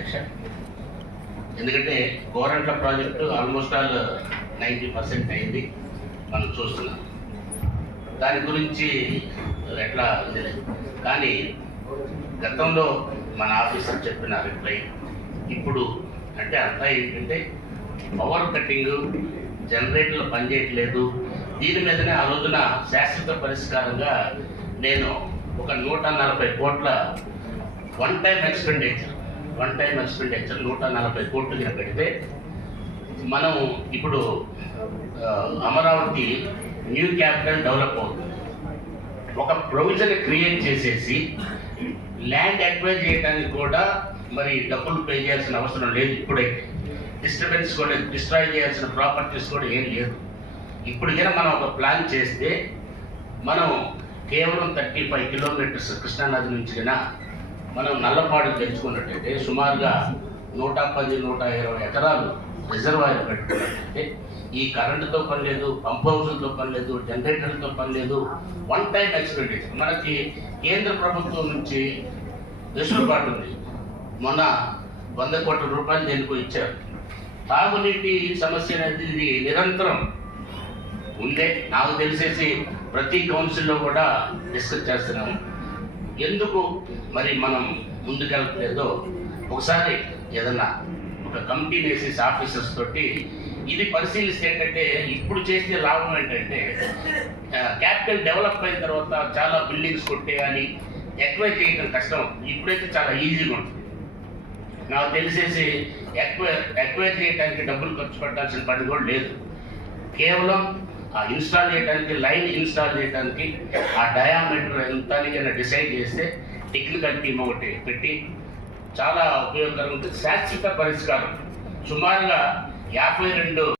అధ్యక్ష. ఎందుకంటే Gorantla project almost all 90% అయింది, మనం చూస్తున్నాం. దాని గురించి ఎట్లా ఇది లేదు. కానీ గతంలో మన ఆఫీసర్ చెప్పిన రిప్లై ఇప్పుడు అంటే అంతా ఏంటంటే పవర్ కట్టింగ్, జనరేటర్లు పనిచేయట్లేదు. దీని మీదనే ఆ రోజున శాశ్వత పరిష్కారంగా నేను ఒక 140 కోట్ల వన్ టైం ఎక్స్పెండిచర్ 140 కోట్లు కింద పెడితే మనం ఇప్పుడు అమరావతి న్యూ క్యాపిటల్ డెవలప్ అవుతుంది. ఒక ప్రొవిజన్ క్రియేట్ చేసేసి ల్యాండ్ అక్వైర్ చేయడానికి కూడా మరి డబ్బులు పే చేయాల్సిన అవసరం లేదు. ఇప్పుడైతే డిస్టర్బెన్స్ కూడా, డిస్ట్రాయ్ చేయాల్సిన ప్రాపర్టీస్ కూడా ఏం లేదు. ఇప్పుడు కనుక మనం ఒక ప్లాన్ చేస్తే మనం కేవలం 35 కిలోమీటర్స్ కృష్ణానది నుంచి కన్నా మనం నల్లపాడు తెచ్చుకున్నట్టయితే సుమారుగా 110-120 ఎకరాలు రిజర్వాయర్ పెట్టుకున్నట్టయితే ఈ కరెంటుతో పని లేదు, పంప్ హౌస్లతో పని లేదు, జనరేటర్లతో పని లేదు. One time expenditure. మనకి కేంద్ర ప్రభుత్వం నుంచి వెసులుబాటు ఉంది. మొన్న 100 కోట్ల రూపాయలు దేనికో ఇచ్చారు. తాగునీటి సమస్య అనేది ఇది నిరంతరం ఉండే. నాకు తెలిసేసి ప్రతి కౌన్సిల్లో కూడా డిస్కస్ చేస్తున్నాము. ఎందుకు మరి మనం ముందుకెళ్ళట్లేదో ఒకసారి ఏదన్నా ఒక కమిటీ వేసేసి ఆఫీసర్స్ తోటి ఇది పరిశీలిస్తే ఏంటంటే ఇప్పుడు చేసే లాభం ఏంటంటే క్యాపిటల్ డెవలప్ అయిన తర్వాత చాలా బిల్డింగ్స్ కొట్టేయాలి, ఎక్వైర్ చేయడం కష్టం. ఇప్పుడైతే చాలా ఈజీగా ఉంటుంది. నాకు తెలిసేసి ఎక్వైర్ చేయడానికి డబ్బులు ఖర్చు పెట్టాల్సిన పని కూడా లేదు. కేవలం ఆ ఇన్స్టాల్ చేయడానికి, లైన్ ఇన్స్టాల్ చేయడానికి ఆ డయామీటర్ ఎంత అని డిసైడ్ చేస్తే టెక్నికల్ టీమ్ ఒకటి పెట్టి చాలా ఉపయోగకరంగా ఉంటుంది. శాశ్వత పరిష్కారం సుమారుగా 52